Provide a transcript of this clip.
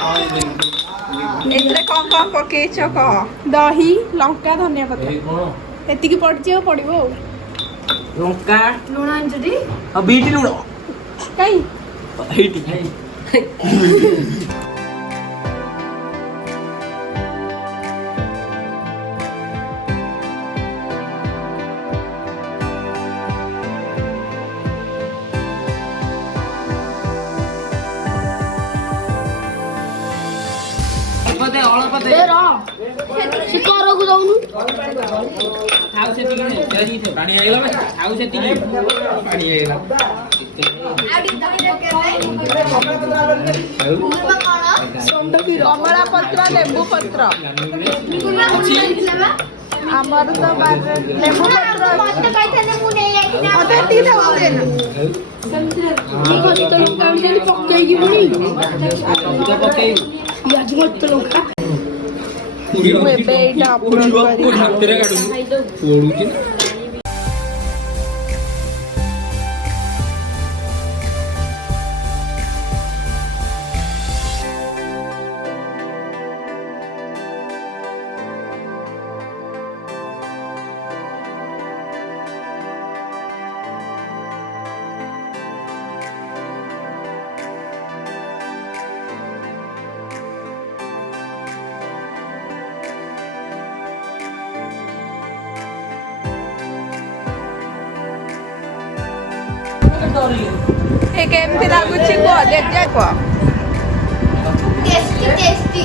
ଏଥିରେ କଣ ପକେଇଛ କହ? ଦହି, ଲଙ୍କା, ଧନିଆ ପତ୍ର ଏତିକି ପଡିଛି ଆଉ ପଡିବ ଆଉ ଲଙ୍କା ଲୁଣ ଆଣିଛଟି ଆଉ ବିଟ ଲୁଣ କାଇଁ ହେଇଟି କରକୁ ଦଉନୁ ପାଣି ହେଇଗଲା ଆଉ ସେତିକି ପାଣି ହେଇଗଲା କମଳା ପତ୍ର ଲେମ୍ବୁ ପତ୍ର ଆମର ତ ଲେମ୍ବୁ ପତ୍ର ପକେଇକି ମୁଁ ଏବେ ଏଇଟା ଅପଲୋଡ କରିବି କେମିତି ଲାଗୁଛି କୁହ ଦେଖ କୁହ टेस्टी